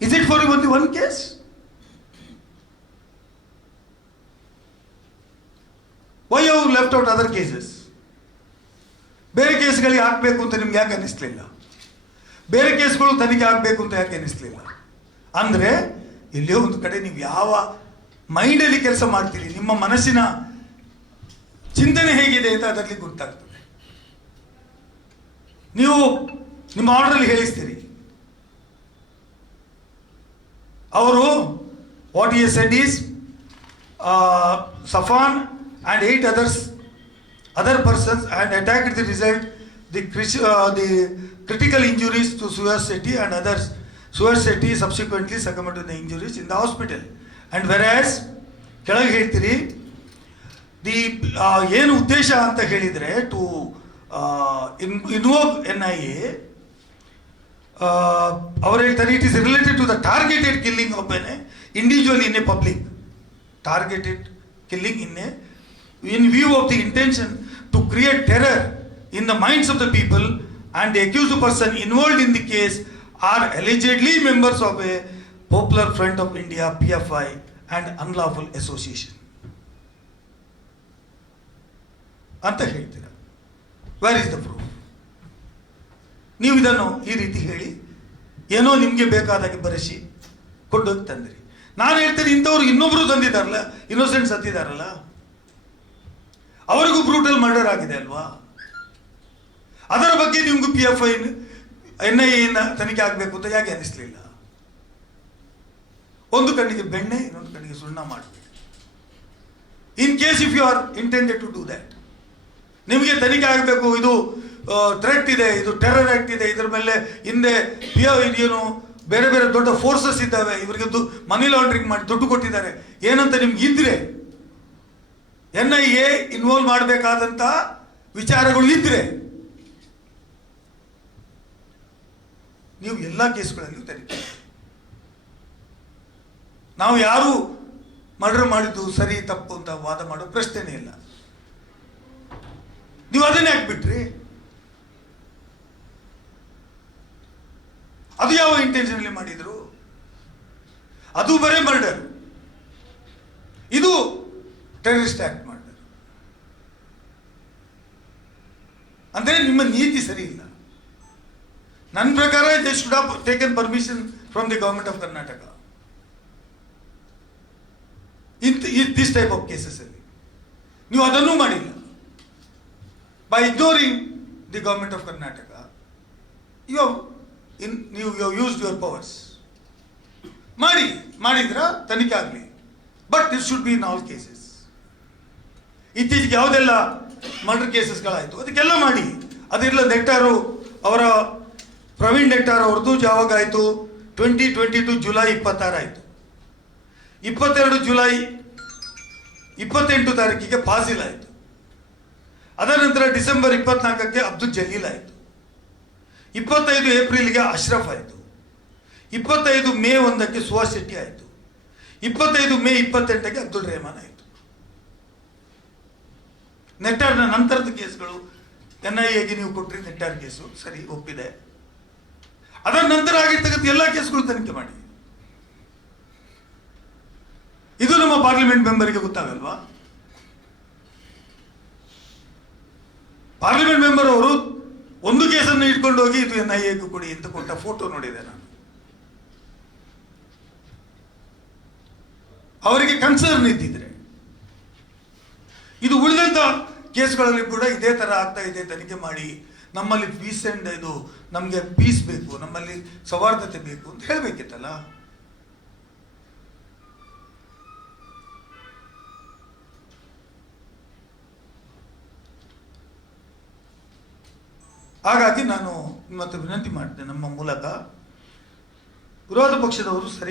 Is it for only one case? Why you left out other cases? ಬೇರೆ ಕೇಸ್ಗಳಿಗೆ ಹಾಕಬೇಕು ಅಂತ ನಿಮ್ಗೆ ಯಾಕೆ ಅನ್ನಿಸ್ಲಿಲ್ಲ? ಬೇರೆ ಕೇಸ್ಗಳು ತನಿಖೆ ಆಗಬೇಕು ಅಂತ ಯಾಕೆ ಅನ್ನಿಸ್ಲಿಲ್ಲ? ಅಂದರೆ ಎಲ್ಲಿಯೋ ಒಂದು ಕಡೆ ನೀವು ಯಾವ ಮೈಂಡಲ್ಲಿ ಕೆಲಸ ಮಾಡ್ತೀರಿ? ನಿಮ್ಮ ಮನಸ್ಸಿನ ಚಿಂತನೆ ಹೇಗಿದೆ ಅಂತ ಅದರಲ್ಲಿ ಗೊತ್ತಾಗ್ತದೆ. ನೀವು ನಿಮ್ಮ ಆರ್ಡರಲ್ಲಿ ಹೇಳಿಸ್ತೀರಿ. ಅವರು what he said is Safwan and eight others other persons and attack the result the crush the critical injuries to Suhas Shetty and others Suhas Shetty subsequently succumbed the injuries in the hospital and whereas ಕೆಳಗೆ ಹೇಳ್ತೀರಿ the ಏನು ಉದ್ದೇಶ ಅಂತ ಹೇಳಿದರೆ to in invoke N I A ಅವ್ರು ಹೇಳ್ತಾರೆ it is related to the targeted killing of an individual in a public targeted killing in a in view of the intention to create terror in the minds of the people and the accused person involved in the case are allegedly members of a popular front of india pfi and unlawful association ಅಂತ ಹೇಳ್ತೀರ where is the proof ನೀವು ಇದನ್ನು ಈ ರೀತಿ ಹೇಳಿ, ಏನೋ ನಿಮಗೆ ಬೇಕಾದಾಗೆ ಬರೆಸಿ ಕೊಂಡೋಗಿ ತಂದಿರಿ. ನಾನು ಹೇಳ್ತೀನಿ, ಇಂಥವ್ರು ಇನ್ನೊಬ್ರು ತಂದಿದ್ದಾರಲ್ಲ, ಇನ್ನೋಸೆಂಟ್ ಸತ್ತಿದಾರಲ್ಲ, ಅವರಿಗೂ ಬ್ರೂಟಲ್ ಮರ್ಡರ್ ಆಗಿದೆ ಅಲ್ವಾ? ಅದರ ಬಗ್ಗೆ ನಿಮಗೂ P F I N I ಎನ ತನಿಖೆ ಆಗಬೇಕು ಅಂತ ಯಾಕೆ ಅನಿಸ್ಲಿಲ್ಲ ಒಂದು ಕಣ್ಣಿಗೆ ಬೆಣ್ಣೆ, ಇನ್ನೊಂದು ಕಣ್ಣಿಗೆ ಸುಣ್ಣ ಮಾಡಬೇಕು. In case if you are intended to do that ನಿಮಗೆ ತನಿಖೆ ಆಗಬೇಕು, ಇದು ಥ್ರೆಟ್ ಇದೆ, ಇದು ಟೆರರ್ ಆ್ಯಕ್ಟ್ ಇದೆ. ಇದ್ರ ಮೇಲೆ ಹಿಂದೆ ಪಿ- ಏನು ಬೇರೆ ಬೇರೆ ದೊಡ್ಡ ಫೋರ್ಸಸ್ ಇದ್ದಾವೆ. ಇವರಿಗೆ ಮನಿ ಲಾಂಡ್ರಿಂಗ್ ಮಾಡಿ ದುಡ್ಡು ಕೊಟ್ಟಿದ್ದಾರೆ. ಏನಂತ ನಿಮ್ಗೆ ಇದ್ರೆ? ಎನ್ ಐ ಎ ಇನ್ವಾಲ್ವ್ ಮಾಡಬೇಕಾದಂತ ವಿಚಾರಗಳು ಇದ್ರೆ? ನೀವು ಎಲ್ಲ ಕೇಸ್ಗಳಲ್ಲಿ ತನಿಖೆ ನಾವು ಯಾರು ಮರ್ಡರ್ ಮಾಡಿದ್ದು ಸರಿ, ತಪ್ಪು ಅಂತ ವಾದ ಮಾಡೋ ಪ್ರಶ್ನೆನೇ ಇಲ್ಲ. ನೀವು ಅದನ್ನೇ ಹಾಕ್ಬಿಟ್ರಿ. ಅದು ಯಾವ ಇಂಟೆನ್ಷನಲ್ಲಿ ಮಾಡಿದ್ರು? ಅದು ಬರೇ ಮರ್ಡರ್ ಇದು ಟೆರರಿಸ್ಟ್ ಆಕ್ಟ್ ಮರ್ಡರ್ ಅಂದ್ರೆ ನಿಮ್ಮ ನೀತಿ ಸರಿ ಇಲ್ಲ. ನನ್ನ ಪ್ರಕಾರ they should have taken permission from the government of Karnataka ಇಂತ ದಿಸ್ ಟೈಪ್ ಆಫ್ ಕೇಸಸ್ ಅಲ್ಲಿ. ನೀವು ಅದನ್ನೂ ಮಾಡಿಲ್ಲ. By ignoring the government of Karnataka you have ನೀವು ಯು ಯೂಸ್ ಯುವರ್ ಪವರ್ಸ್. ಮಾಡಿ, ಮಾಡಿದ್ರ ತನಿಖೆ ಆಗಲಿ. But it should be in all cases ಇತ್ತೀಚೆಗೆ ಯಾವುದೆಲ್ಲ ಮರ್ಡರ್ ಕೇಸಸ್ಗಳಾಯಿತು ಅದಕ್ಕೆಲ್ಲ ಮಾಡಿ. ಅದಿಲ್ಲ ನೆಟ್ಟಾರು ಅವರ ಪ್ರವೀಣ್ ನೆಟ್ಟಾರ್ ಅವ್ರದ್ದು ಯಾವಾಗ ಆಯಿತು ಟ್ವೆಂಟಿ ಟ್ವೆಂಟಿ ಟು ಜುಲೈ ಇಪ್ಪತ್ತಾರು ಆಯಿತು ಇಪ್ಪತ್ತೆರಡು ಜುಲೈ ಇಪ್ಪತ್ತೆಂಟು ತಾರೀಕಿಗೆ ಫಾಸಿಲ್ ಆಯಿತು. ಅದರ ನಂತರ ಡಿಸೆಂಬರ್ ಇಪ್ಪತ್ನಾಲ್ಕಕ್ಕೆ ಅಬ್ದುಲ್ ಜಲೀಲ್ ಆಯಿತು. ಇಪ್ಪತ್ತೈದು ಏಪ್ರಿಲ್ಗೆ ಅಶ್ರಫ್ ಆಯಿತು. ಇಪ್ಪತ್ತೈದು ಮೇ ಒಂದಕ್ಕೆ ಸುಹಾಸ್ ಶೆಟ್ಟಿ ಆಯಿತು. ಇಪ್ಪತ್ತೈದು ಮೇ ಇಪ್ಪತ್ತೆಂಟಕ್ಕೆ ಅಬ್ದುಲ್ ರೆಹಮಾನ್ ಆಯಿತು. ನೆಟ್ಟಾರ್ನ ನಂತರದ ಕೇಸ್ಗಳು ಎನ್ ಐ ಎಗೆ ನೀವು ಕೊಟ್ಟರೆ ನೆಟ್ಟಾರ್ ಕೇಸು, ಸರಿ, ಒಪ್ಪಿದೆ. ಅದರ ನಂತರ ಆಗಿರ್ತಕ್ಕಂಥ ಎಲ್ಲ ಕೇಸ್ಗಳು ತನಿಖೆ ಮಾಡಿ. ಇದು ನಮ್ಮ ಪಾರ್ಲಿಮೆಂಟ್ ಮೆಂಬರ್ಗೆ ಗೊತ್ತಾಗಲ್ವಾ? ಪಾರ್ಲಿಮೆಂಟ್ ಮೆಂಬರ್ ಅವರು ಒಂದು ಕೇಸನ್ನು ಇಟ್ಕೊಂಡು ಹೋಗಿ ಇದು ಎನ್ ಐ ಕೊಡಿ ಅಂತ ಕೊಟ್ಟ ಫೋಟೋ ನೋಡಿದೆ ನಾನು. ಅವರಿಗೆ ಕನ್ಸರ್ನ್ ಇದ್ದಿದ್ರೆ. ಇದು ಉಳಿದಂತ ಕೇಸ್ಗಳಲ್ಲಿ ಕೂಡ ಇದೇ ತರ ಆಗ್ತಾ ಇದೆ ತನಿಖೆ ಮಾಡಿ, ನಮ್ಮಲ್ಲಿ ಪೀಸ್ ಅಂಡ್ ಇದು ನಮಗೆ ಪೀಸ್ ಬೇಕು, ನಮ್ಮಲ್ಲಿ ಸೌಹಾರ್ದತೆ ಬೇಕು ಅಂತ ಹೇಳ್ಬೇಕಿತ್ತಲ್ಲ? ಹಾಗಾಗಿ ನಾನು ಹತ್ರ ವಿನಂತಿ ಮಾಡಿದೆ ನಮ್ಮ ಮೂಲಕ ವಿರೋಧ ಪಕ್ಷದವರು ಸರಿ